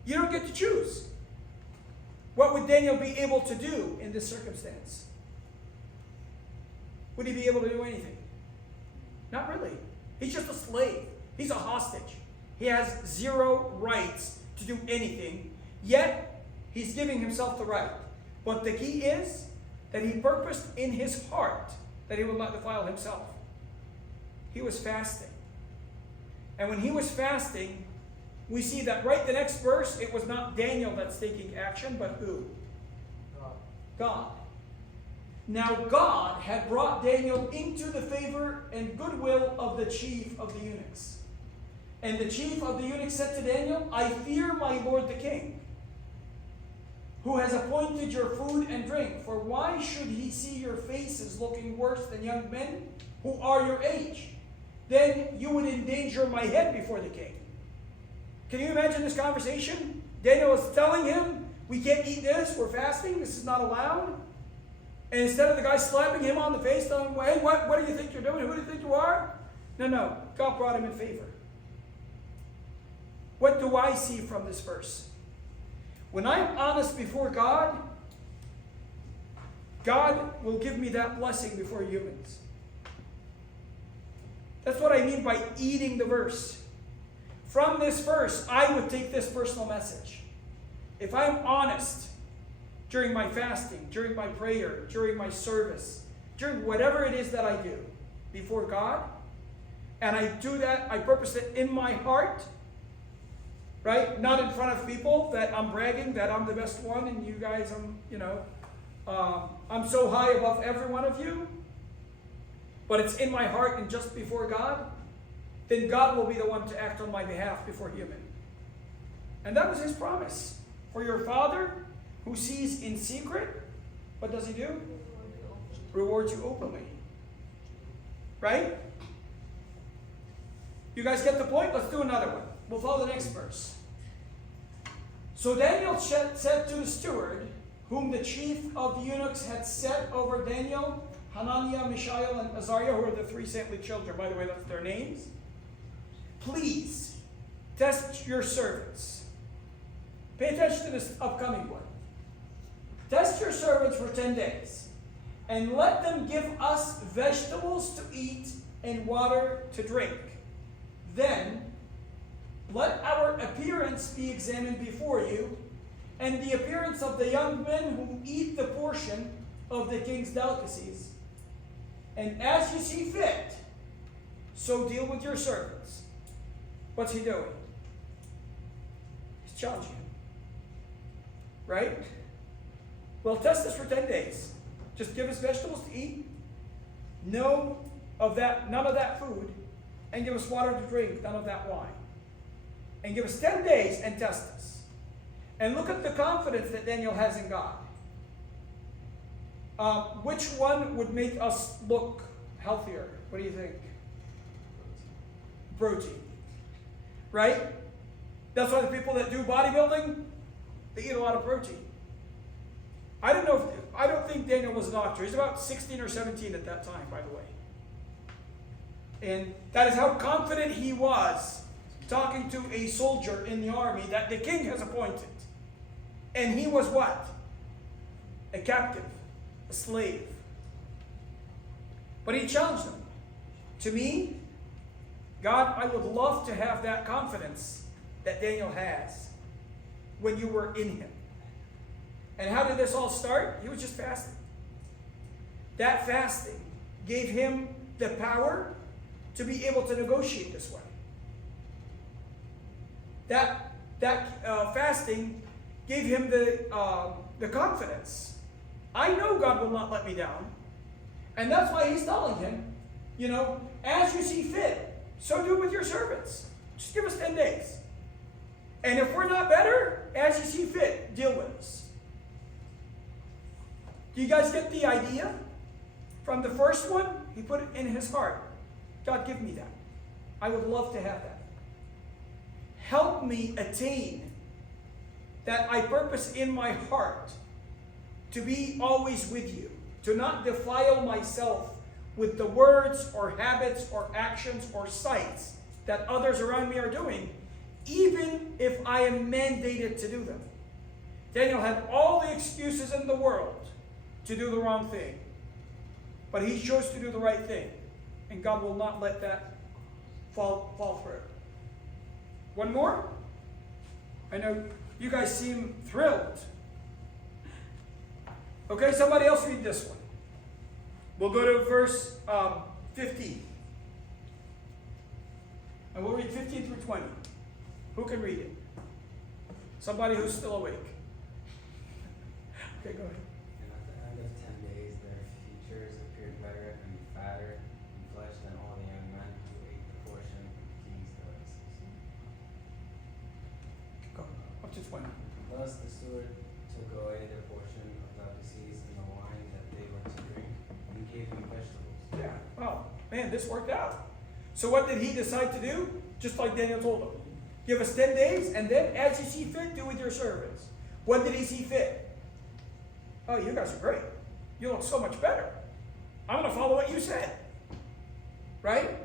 You don't get to choose. What would Daniel be able to do in this circumstance? Would he be able to do anything? Not really. He's just a slave. He's a hostage. He has 0 rights to do anything, yet he's giving himself the right. But the key is that he purposed in his heart that he will not defile himself. He was fasting. And when he was fasting, we see that right the next verse, it was not Daniel that's taking action, but who? God. Now God had brought Daniel into the favor and goodwill of the chief of the eunuchs. And the chief of the eunuchs said to Daniel, I fear my lord the king, who has appointed your food and drink. For why should he see your faces looking worse than young men who are your age? Then you would endanger my head before the king. Can you imagine this conversation? Daniel is telling him, we can't eat this, we're fasting, this is not allowed. And instead of the guy slapping him on the face, telling him, hey, what do you think you're doing? Who do you think you are? No, God brought him in favor. What do I see from this verse? When I'm honest before God, God will give me that blessing before humans. That's what I mean by eating the verse. From this verse, I would take this personal message. If I'm honest during my fasting, during my prayer, during my service, during whatever it is that I do before God, and I do that, I purpose it in my heart, right? Not in front of people that I'm bragging that I'm the best one and you guys, I'm so high above every one of you, but it's in my heart and just before God, then God will be the one to act on my behalf before human. And that was his promise. For your Father who sees in secret, what does he do? rewards you openly. Right? You guys get the point? Let's do another one. We'll follow the next verse. So Daniel said to the steward, whom the chief of the eunuchs had set over Daniel, Hananiah, Mishael, and Azariah, who are the three saintly children. By the way, that's their names. Please, test your servants. Pay attention to this upcoming one. Test your servants for 10 days, and let them give us vegetables to eat and water to drink. Then, let our appearance be examined before you, and the appearance of the young men who eat the portion of the king's delicacies. And as you see fit, so deal with your servants. What's he doing? He's challenging him. Right? Well, test us for 10 days. Just give us vegetables to eat. None of that food. And give us water to drink, none of that wine. And give us 10 days and test us. And look at the confidence that Daniel has in God. Which one would make us look healthier? What do you think? Protein. Right? That's why the people that do bodybuilding, they eat a lot of protein. I don't think Daniel was a doctor. He's about 16 or 17 at that time, by the way. And that is how confident he was talking to a soldier in the army that the king has appointed. And he was what? A captive, a slave. But he challenged them. To me, God, I would love to have that confidence that Daniel has when you were in him. And how did this all start? He was just fasting. That fasting gave him the power to be able to negotiate this way. That fasting gave him the confidence. I know God will not let me down. And that's why he's telling him, as you see fit, so do with your servants. Just give us 10 days. And if we're not better, as you see fit, deal with us. Do you guys get the idea? From the first one, he put it in his heart. God, give me that. I would love to have that. Help me attain that I purpose in my heart to be always with you, to not defile myself with the words or habits or actions or sights that others around me are doing, even if I am mandated to do them. Daniel had all the excuses in the world to do the wrong thing, but he chose to do the right thing, and God will not let that fall through. One more? I know you guys seem thrilled. Okay, somebody else read this one. We'll go to verse 15. And we'll read 15 through 20. Who can read it? Somebody who's still awake. Okay, go ahead. And at the end of 10 days, their features appeared better and fatter in flesh than all the young men who ate the portion of the king's delicacies. Go. Up to 20. Thus the steward took away their portion of delicacies and the wine that they were to drink, and gave them vegetables. Yeah. Well, man, this worked out. So what did he decide to do? Just like Daniel told him. Give us 10 days, and then as you see fit, do with your servants. What did he see fit? Oh, you guys are great. You look so much better. I'm going to follow what you said. Right?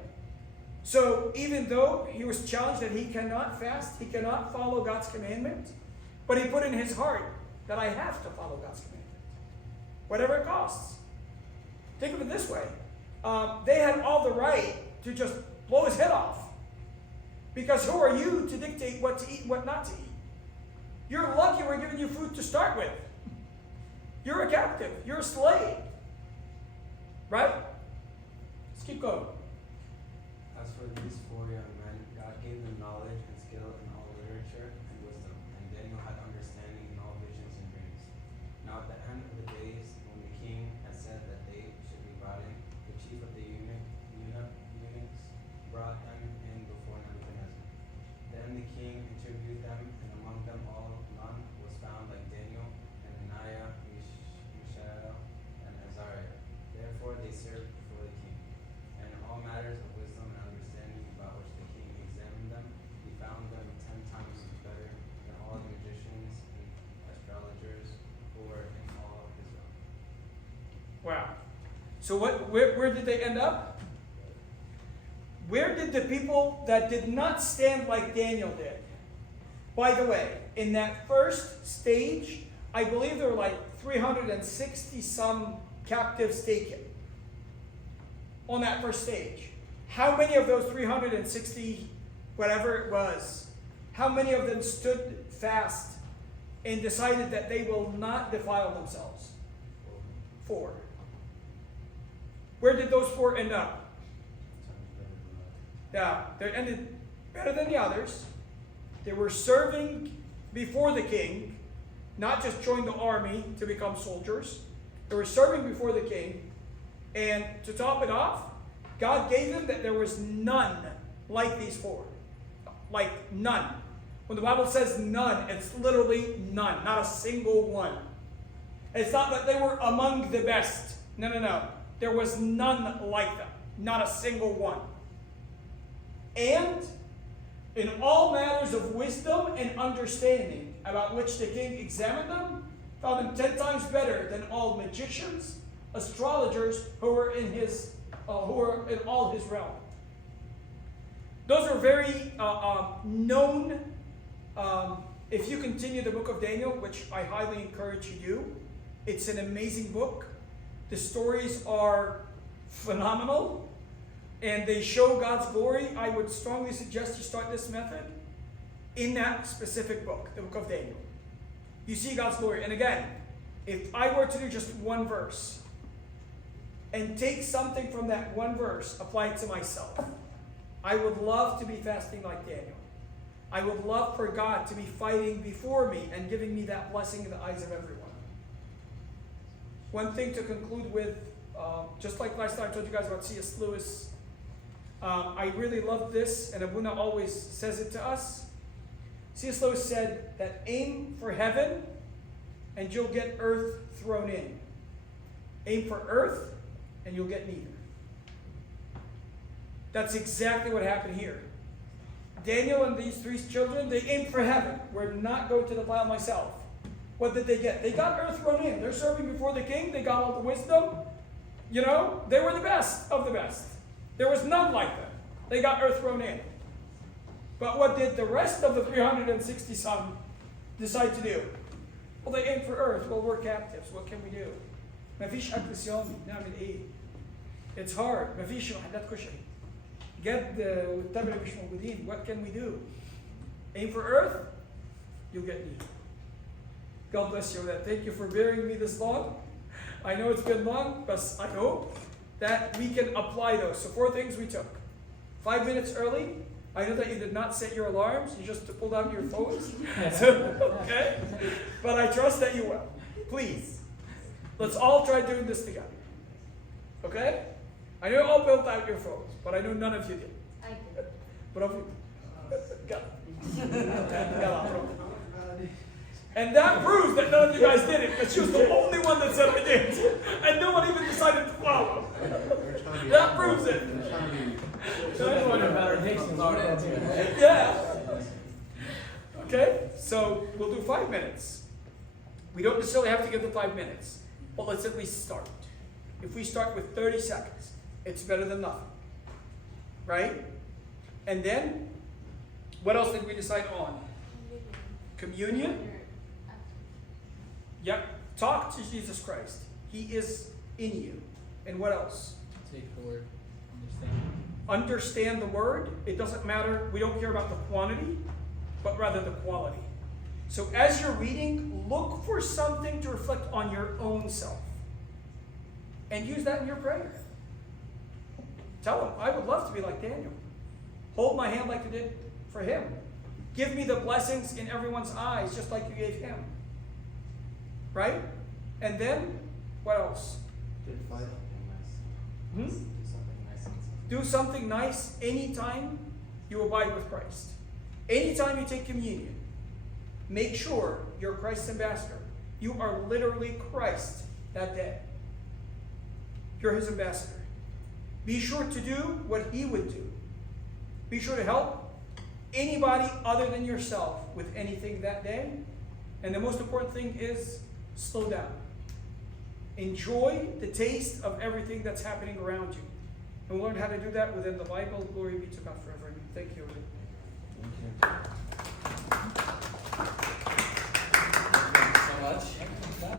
So even though he was challenged that he cannot fast, he cannot follow God's commandment, but he put in his heart that I have to follow God's commandment. Whatever it costs. Think of it this way. They had all the right to just blow his head off. Because who are you to dictate what to eat and what not to eat? You're lucky we're giving you food to start with. You're a captive. You're a slave. Right? Let's keep going. As for these 4 young men, God gave them knowledge and skill in all literature and wisdom, and Daniel had understanding in all visions and dreams. Now at the end of the days, when the king had said that they should be brought in, the chief of the eunuchs brought them in before Nebuchadnezzar. Then the king interviewed them, and among them all none was found like Daniel, Hananiah, Mishael, and Azariah. So where did they end up? Where did the people that did not stand like Daniel did? By the way, in that first stage, I believe there were like 360 some captives taken on that first stage. How many of those 360, whatever it was, how many of them stood fast and decided that they will not defile themselves? 4. Where did those 4 end up? Yeah, they ended better than the others. They were serving before the king, not just joined the army to become soldiers. They were serving before the king. And to top it off, God gave them that there was none like these 4. Like none. When the Bible says none, it's literally none. Not a single one. It's not that they were among the best. No. There was none like them. Not a single one. And in all matters of wisdom and understanding about which the king examined them, found them 10 times better than all magicians, astrologers who were in all his realm. Those are very known. If you continue the book of Daniel, which I highly encourage you to do, it's an amazing book. The stories are phenomenal, and they show God's glory. I would strongly suggest you start this method in that specific book, the book of Daniel. You see God's glory. And again, if I were to do just one verse and take something from that one verse, apply it to myself, I would love to be fasting like Daniel. I would love for God to be fighting before me and giving me that blessing in the eyes of everyone. One thing to conclude with, just like last time I told you guys about C.S. Lewis, I really love this, and Abuna always says it to us. C.S. Lewis said that aim for heaven and you'll get earth thrown in. Aim for earth and you'll get neither. That's exactly what happened here. Daniel and these 3 children, they aimed for heaven. We're not going to defile myself. What did they get? They got earth thrown in. They're serving before the king. They got all the wisdom. You know, they were the best of the best. There was none like them. They got earth thrown in. But what did the rest of the 360 some decide to do? Well, they aimed for earth. Well, we're captives. What can we do? ما فيش أبرسيون نعمل إيه؟ It's hard. ما فيش وحدات كشري. جد والتبع مش موجودين. What can we do? Aim for earth, you'll get neither. God bless you on that. Thank you for bearing me this long. I know it's been long, but I hope that we can apply those. So 4 things we took. 5 minutes early. I know that you did not set your alarms. You just pulled out your phones. Okay? But I trust that you will. Please. Let's all try doing this together. Okay? I know you all built out your phones, but I know none of you did. I did. Bro. And that proves that none of you guys did it, because she was the only one that said I did. And no one even decided to follow. That proves it. Yeah. Okay, so we'll do 5 minutes. We don't necessarily have to give the 5 minutes, but let's at least start. If we start with 30 seconds, it's better than nothing. Right? And then, what else did we decide on? Communion? Yep. Talk to Jesus Christ. He is in you. And what else? Take the word. Understand. Understand the word. It doesn't matter. We don't care about the quantity, but rather the quality. So as you're reading, look for something to reflect on your own self. And use that in your prayer. Tell him, I would love to be like Daniel. Hold my hand like you did for him. Give me the blessings in everyone's eyes, just like you gave him. Right? And then, what else? Hmm? Do something nice anytime you abide with Christ. Anytime you take communion, make sure you're Christ's ambassador. You are literally Christ that day. You're his ambassador. Be sure to do what he would do. Be sure to help anybody other than yourself with anything that day. And the most important thing is slow down. Enjoy the taste of everything that's happening around you. And we'll learn how to do that within the Bible. Glory be to God forever. Amen. Thank you. Thank you so much.